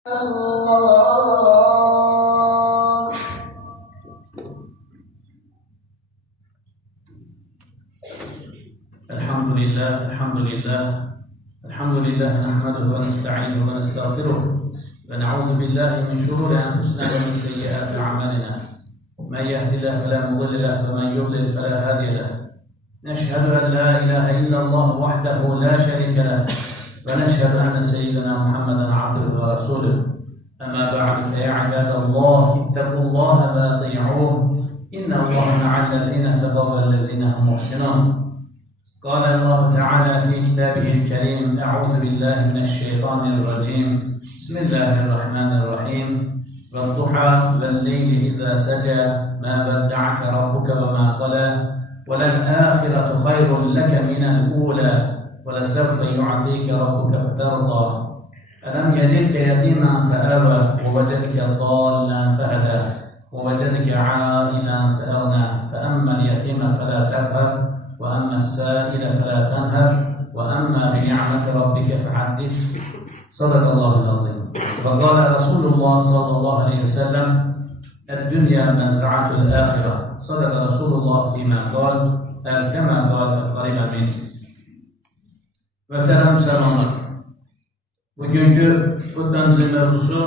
الله. الحمد لله نحمده ونستعينه ونستغفره ونعوذ بالله من شرور انفسنا ومن سيئات اعمالنا. من يهد الله فلا مضل له ومن يضلل فلا هادي له. نشهد ان لا اله الا الله وحده لا شريك له ونشهد ان سيدنا محمدا عبده ورسوله. اما بعد فيا عباد الله اتقوا الله واطيعوه ان الله مع الذين اتقوا والذين هم محسنون. قال الله تعالى في كتابه الكريم: أعوذ بالله من الشيطان الرجيم. بسم الله الرحمن الرحيم. والضحى والليل إذا سجى ما ودعك ربك وما قلى وللآخرة خير لك من الأولى ولسوف يعطيك ربك فترضى. ألم يجدك يتيما فآوى ووجدك ضالا فهدى ووجدك عائلا فأغنى فأما اليتيم فلا تقهر وأما السائل فلا تنهر وأما بنعمة ربك فحدث. صدق الله العظيم. وقال رسول الله صلى الله عليه وسلم: الدنيا مزرعة الآخرة. صدق رسول الله فيما قال كما قال قريب منه. Muhterem Müslümanlar, bugünkü hutbemizin mevzusu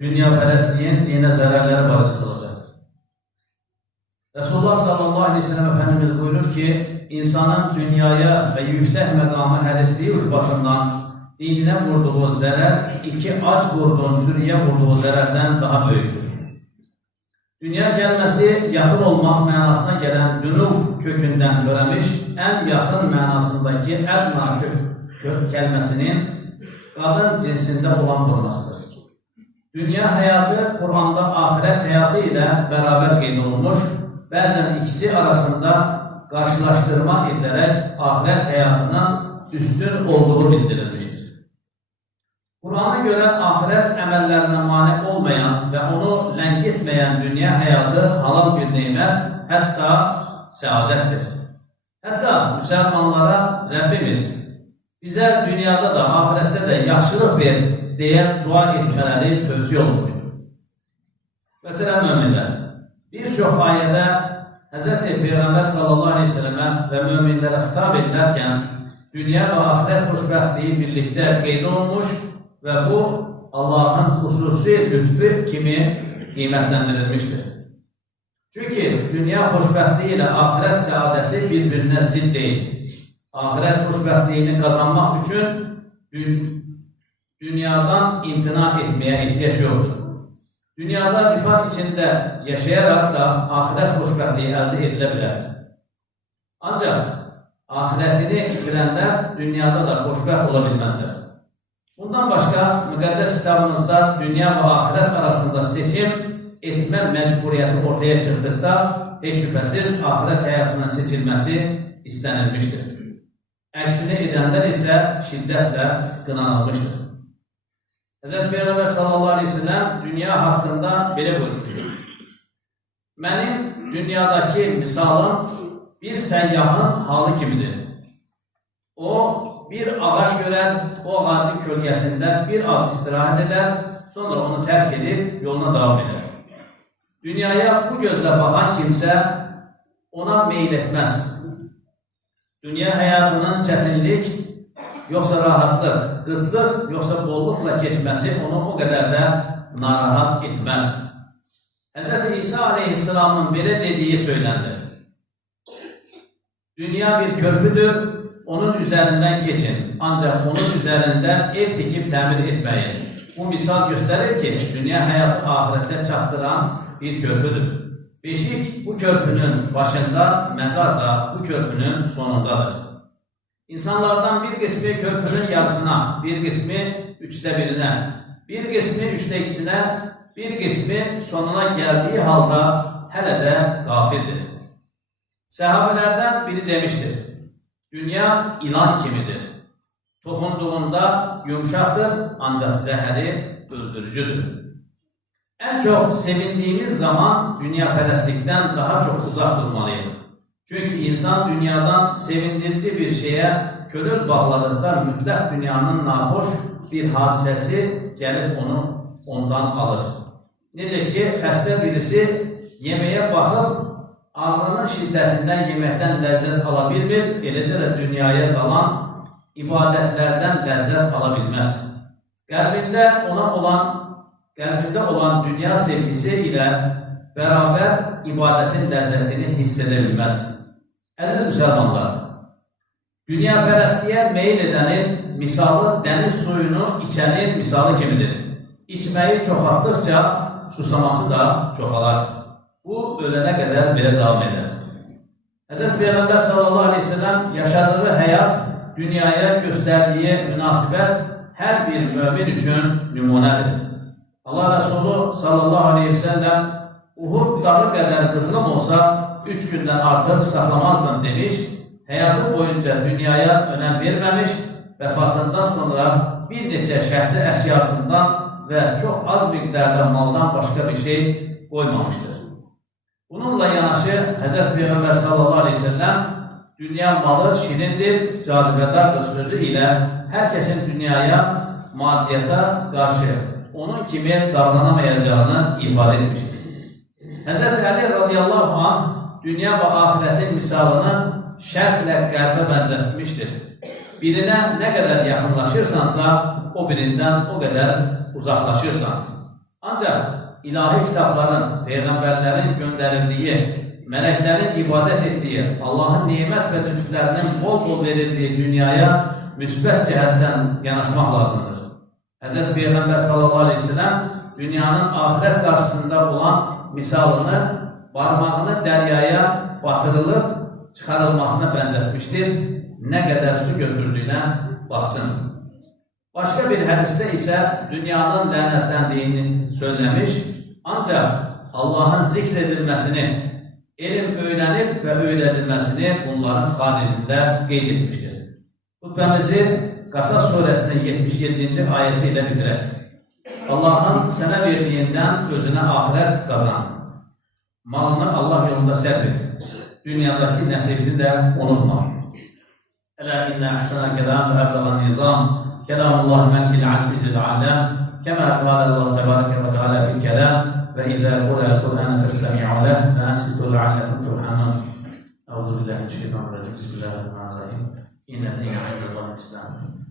dünyapərəstliyin dine zararları barəsində. Resulullah sallallahu aleyhi ve sellem Efendimiz buyurur ki, insanın dünyaya ve yüksek məqamı hərisliyi uçbaşından dinine vurduğu zərər iki aç qurdun sürüyə vurduğu zərərdən daha böyükdür. Dünya gəlməsi yaxın olmaq mənasına gələn dünub kökündən törəmiş ən yaxın mənasındakı ədna kök kəlməsinin qadın cinsində olan formasıdır. Dünya həyatı Qur'anda ahirət həyatı ilə bərabər qeyd olunmuş, bəzən ikisi arasında qarşılaşdırma edilərək ahirət həyatının üstün olduğu bildirilmişdir. Qur'ana görə ahirət əməllərinə mane olmayan və onu ləngitməyən dünya həyatı halal bir neymət, hətta səadətdir. Hətta müsəlmanlara Rəbbimiz bizə dünyada da, ahirətdə də yaxşılıq ver deyə dua etmələri tövsiyə olunmuşdur. Möhtərəm möminlər, bir çox ayədə Hz. Peyğəmbər sallallahu aleyhi ve sellemə və möminlərə xitab edilərkən dünya və axirət xoşbəxtliyi birlikdə qeyd olunmuş və bu Allahın xüsusi lütfü kimi qiymətləndirilmişdir. Çünki dünya xoşbəxtliyi ilə axirət səadəti bir-birinə zidd deyil. Axirət xoşbəxtliyini qazanmaq üçün dünyadan imtina etməyə ehtiyac yoxdur. Dünyada rifah içində yaşayaraq da ahirət xoşbəxtliyi əldə edilə bilər. Ancaq ahirətini itirənlər dünyada da xoşbəxt ola bilməzlər. Bundan başqa, müqəddəs kitabımızda dünya və ahirət arasında seçim etmə məcburiyyəti ortaya çıxdıqda heç şübhəsiz ahirət həyatının seçilməsi istənilmişdir. Əksini edənlər isə şiddətlə qınanılmışdır. Hz. Peyğəmbər sallallahu aleyhi ve sellem dünya haqqında belə buyurmuşdur: Mənim dünyadakı misalım bir səyyahın halı kimidir. O, bir ağac görər, o ağacın kölgəsində bir az istirahət edər, sonra onu tərk edib yoluna davam edər. Dünyaya bu gözlə baxan kimsə ona meyil etməz. Dünya həyatının çətinlik, yoxsa rahatlıq, qıtlıq, yoxsa bolluqla keçməsi onu o qədər də narahat etməz. Hz. İsa aleyhisselamın belə dediyi söylənilir: Dünya bir körpüdür, onun üzərindən keçin, ancaq onun üzərində ev tikib təmir etməyin. Bu misal göstərir ki, dünya həyatı ahirətə çatdıran bir körpüdür. Beşik bu körpünün başında, məzar da bu körpünün sonundadır. İnsanlardan bir qismi körpünün yarısına, bir qismi üçdə birinə, bir qismi üçdə ikisinə, bir qismi sonuna gəldiyi halda hələ də qafildir. Səhabələrdən biri demişdir: Dünya ilan kimidir. Toxunduğunda yumuşaqdır, ancaq zəhəri öldürücüdür. Ən çox sevindiyimiz zaman dünyapərəstlikdən daha çox uzaq durmalıyıq. Çünki insan dünyadan sevindirici bir şeyə könül bağladıqda mütləq dünyanın naxoş bir hadisəsi gəlib onu ondan alır. Necə ki, xəstə birisi yeməyə baxıb, ağrının şiddətindən yeməkdən ləzzət ala bilmir, eləcə də dünyaya qalan ibadətlərdən ləzzət ala bilməz. Qəlbində olan dünya sevgisi ilə bərabər ibadətin ləzzətini hiss edə bilməz. Əziz müsəlmanlar, dünyapərəstliyə meyil edənin misalı dəniz suyunu içənin misalı kimidir. İçməyi çoxaltdıqca susaması da çoxalar. Bu, ölənə qədər belə davam edər. Həzrət Peyğəmbər sallallahu aleyhi ve sellem yaşadığı həyat, dünyaya göstərdiyi münasibət hər bir mömin üçün nümunədir. Allah Resulü sallallahu aleyhi ve sellem Uhud dağı qədər qızılım olsa 3 gündən artıq saxlamazdım demiş, həyatı boyunca dünyaya önəm verməmiş, vəfatından sonra bir neçə şəxsi əşyasından və çox az miqdarda maldan başqa bir şey qoymamışdır. Bununla yanaşı Həzrət Peyğəmbər sallallahu aleyhi ve sellem dünya malı şirindir, cazibədardır sözü ilə hər kəsin dünyaya, maddiyyata qarşı onun kimi davranamayacağını ifadə etmişdir. Həzrət Əli radiyallahu anh dünya və ahirətin misalını şərqlə qərbə bənzətmişdir. Birinə nə qədər yaxınlaşırsansa, o birindən o qədər uzaqlaşırsan. Ancaq ilahi kitabların, peyğəmbərlərin göndərildiyi, mələklərin ibadət etdiyi, Allahın nimət və lütflərinin bol-bol verildiyi dünyaya müsbət cəhətdən yanaşmaq lazımdır. Həzrət Peyğəmbər sallallahu aleyhi ve sellem dünyanın ahirət qarşısında olan misalını barmağını dəryaya batırılıb çıxarılmasına bənzətmişdir. Nə qədər su götürdüyünə baxsın. Başqa bir hədisdə isə dünyanın lənətləndiyini söyləmiş, ancaq Allahın zikr edilməsini, elm öyrənib və öyrədilməsini bunların xaricində qeyd etmişdir. Xutbəmizi Qasas surəsinin 77-ci ayəsi ilə bitirək. Allahın sənə verdiyindən özünə ahirət qazan. Malını Allah yolunda sərf et. Dünyadakı nəsibini də unutma. Ələ innə əhsənə kəlam və əbləğən nizam. Kəlamullah mənkil əsizil aləm. Kəmə əqvalə Allah təbarəkə və teala fil kəlam. Və izə qurəl Qur'an fəstəmi'u ləh və ənsitu ləalləkum turhamun. Əuzu billahi mineşşeytanirracim. Bismillahirrahmanirrahim. İnnə dîne indəllahi İslam.